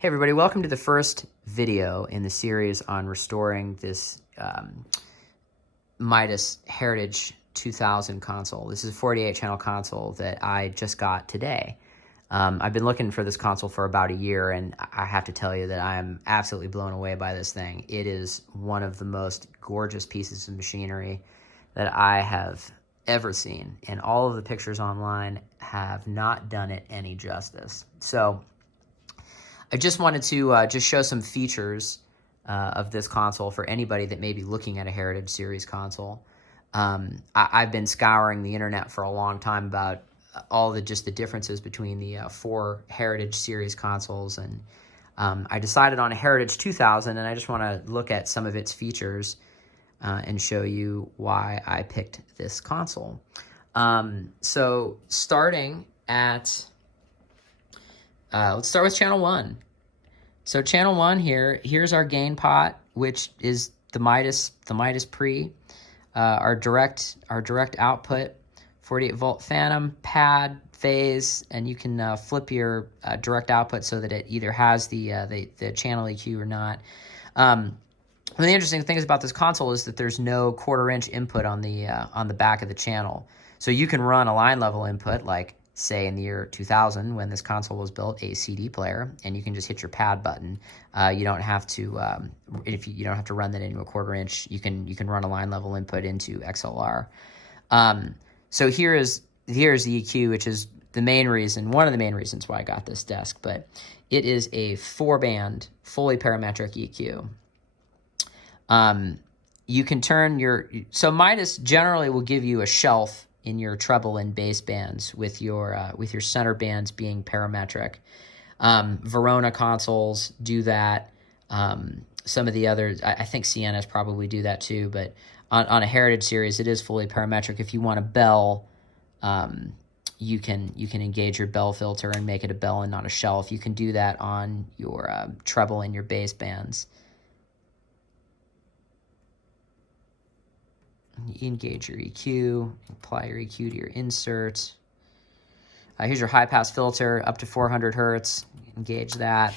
Hey everybody, welcome to the first video in the series on restoring this Midas Heritage 2000 console. This is a 48 channel console that I just got today. I've been looking for this console for about a year, and I have to tell you that I am absolutely blown away by this thing. It is one of the most gorgeous pieces of machinery that I have ever seen, and all of the pictures online have not done it any justice. So I just wanted to just show some features of this console for anybody that may be looking at a Heritage Series console. I've been scouring the internet for a long time about all the differences between the four Heritage Series consoles, and I decided on a Heritage 2000, and I just want to look at some of its features and show you why I picked this console. So starting at let's start with channel 1. So channel 1 here's our gain pot, which is the Midas Pre. Our direct output, 48 volt phantom, pad, phase, and you can flip your direct output so that it either has the channel EQ or not. One of the interesting things about this console is that there's no 1/4 inch input on the back of the channel. So you can run a line level input, like say in the year 2000 when this console was built, a CD player, and you can just hit your pad button. You don't have to you don't have to run that into a 1/4 inch. You can run a line level input into XLR. So here's the EQ, which is one of the main reasons why I got this desk, but it is a 4-band fully parametric EQ. You can turn so Midas generally will give you a shelf in your treble and bass bands with your center bands being parametric. Verona consoles do that. Some of the others, I think Siennas probably do that too, but on a Heritage Series, it is fully parametric. If you want a bell, you can engage your bell filter and make it a bell and not a shelf. You can do that on your treble and your bass bands. You engage your EQ, apply your EQ to your insert. Here's your high-pass filter up to 400 hertz. Engage that.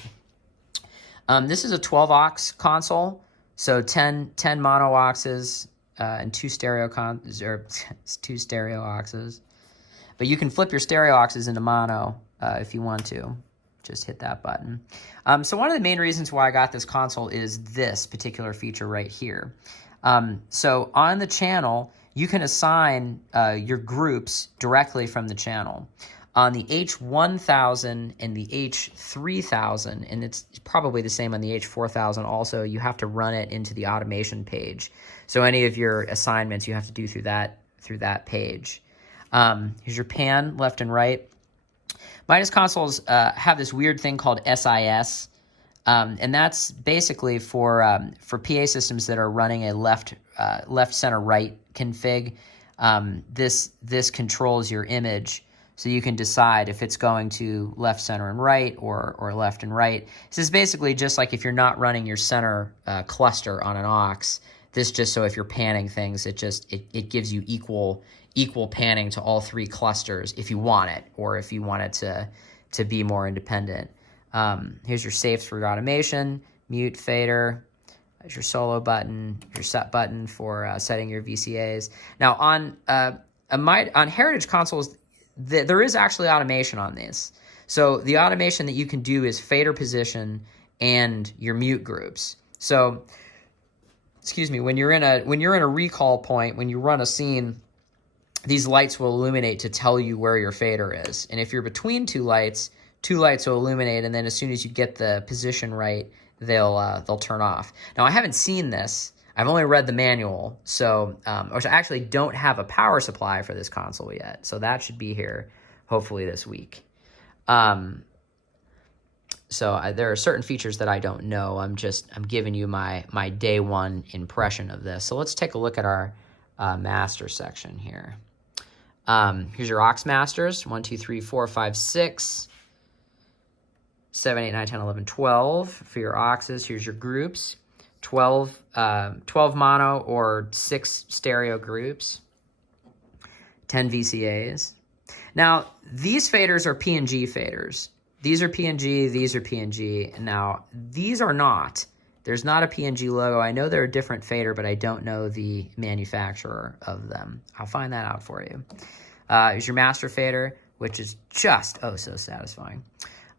This is a 12-aux console, so 10 mono auxes and 2 stereo auxes. But you can flip your stereo auxes into mono if you want to. Just hit that button. So one of the main reasons why I got this console is this particular feature right here. So on the channel, you can assign your groups directly from the channel. On the H1000 and the H3000, and it's probably the same on the H4000 also, you have to run it into the automation page. So any of your assignments you have to do through that page. Here's your pan, left and right. Midas consoles have this weird thing called SIS. And that's basically for PA systems that are running a left center right config. This controls your image, so you can decide if it's going to left, center, and right, or left and right. This is basically just like if you're not running your center cluster on an aux. This just so if you're panning things, it gives you equal panning to all 3 clusters if you want it, or if you want it to be more independent. Here's your safes for your automation, mute, fader. There's your solo button, your set button for setting your VCAs. Now on Heritage consoles, there is actually automation on these. So the automation that you can do is fader position and your mute groups. So, excuse me, when you're in a recall point, when you run a scene, these lights will illuminate to tell you where your fader is. And if you're between 2 lights will illuminate, and then as soon as you get the position right, they'll turn off. Now, I haven't seen this. I've only read the manual, so I actually don't have a power supply for this console yet, so that should be here hopefully this week. So there are certain features that I don't know. I'm giving you my day one impression of this. So let's take a look at our master section here. Here's your aux masters, 1, 2, 3, 4, 5, 6. 7, 8, 9, 10, 11, 12 for your auxes. Here's your groups, 12 mono or 6 stereo groups, 10 VCAs. Now, these faders are P&G faders. these are PNG, these are PNG. Now, these are not. There's not a PNG logo. I know they're a different fader, but I don't know the manufacturer of them. I'll find that out for you. Here's your master fader, which is just, oh, so satisfying.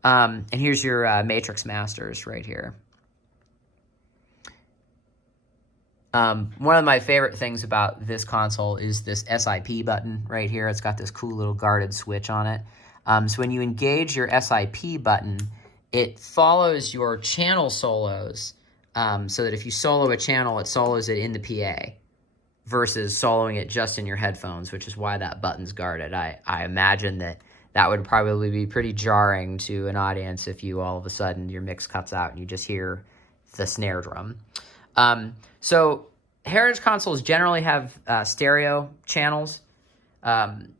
And here's your matrix masters right here. One of my favorite things about this console is this SIP button right here. It's got this cool little guarded switch on it. So when you engage your SIP button, it follows your channel solos, so that if you solo a channel, it solos it in the PA versus soloing it just in your headphones, which is why that button's guarded. I imagine that would probably be pretty jarring to an audience if you all of a sudden your mix cuts out and you just hear the snare drum. So Heritage consoles generally have stereo channels.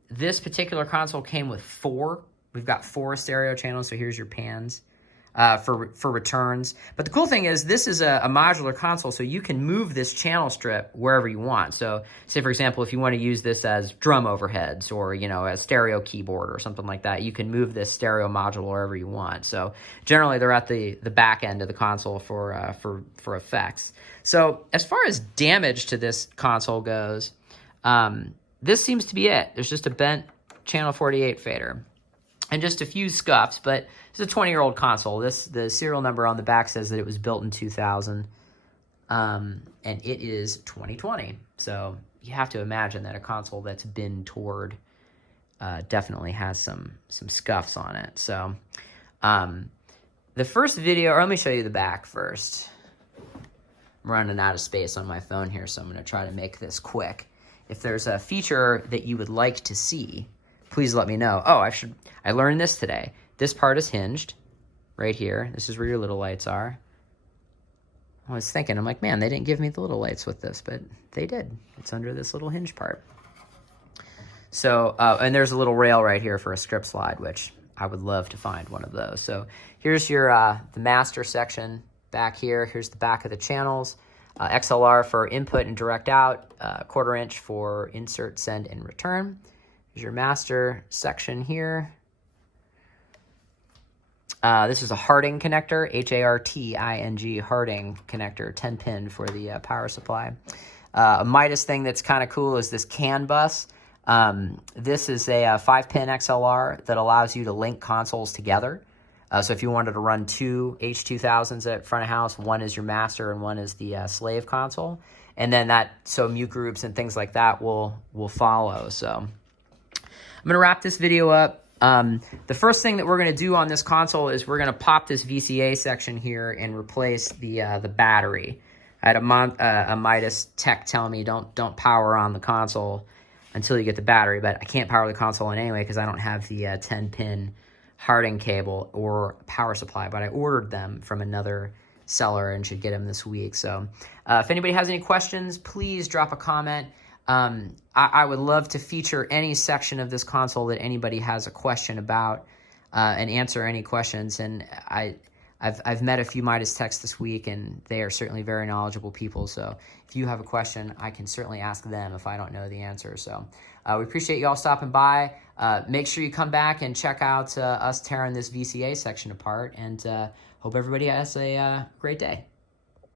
This particular console came with 4. We've got 4 stereo channels, so here's your pans for returns. But the cool thing is this is a modular console, so you can move this channel strip wherever you want. So say, for example, if you want to use this as drum overheads or, you know, a stereo keyboard or something like that, you can move this stereo module wherever you want. So generally they're at the back end of the console for effects. So as far as damage to this console goes, this seems to be it. There's just a bent channel 48 fader and just a few scuffs, but it's a 20-year-old console. The serial number on the back says that it was built in 2000, and it is 2020. So you have to imagine that a console that's been toured definitely has some scuffs on it. So the first video, or let me show you the back first. I'm running out of space on my phone here, so I'm going to try to make this quick. If there's a feature that you would like to see, please let me know. Oh, I learned this today. This part is hinged right here. This is where your little lights are. I was thinking, I'm like, man, they didn't give me the little lights with this, but they did. It's under this little hinge part. So, and there's a little rail right here for a script slide, which I would love to find one of those. So here's your the master section back here. Here's the back of the channels. XLR for input and direct out, 1/4 inch for insert, send, and return. Here's your master section here. This is a Harding connector, H-A-R-T-I-N-G, Harding connector, 10-pin for the power supply. A Midas thing that's kind of cool is this CAN bus. This is a 5-pin XLR that allows you to link consoles together. So if you wanted to run 2 H2000s at front of house, one is your master and one is the slave console. And then so mute groups and things like that will follow. So I'm going to wrap this video up. The first thing that we're going to do on this console is we're going to pop this VCA section here and replace the battery. I had a Midas tech tell me don't power on the console until you get the battery, but I can't power the console in anyway because I don't have the 10-pin Harding cable or power supply, but I ordered them from another seller and should get them this week. So if anybody has any questions, please drop a comment. I would love to feature any section of this console that anybody has a question about and answer any questions. And I've met a few Midas techs this week, and they are certainly very knowledgeable people. So if you have a question, I can certainly ask them if I don't know the answer. So we appreciate you all stopping by. Make sure you come back and check out us tearing this VCA section apart, and hope everybody has a great day.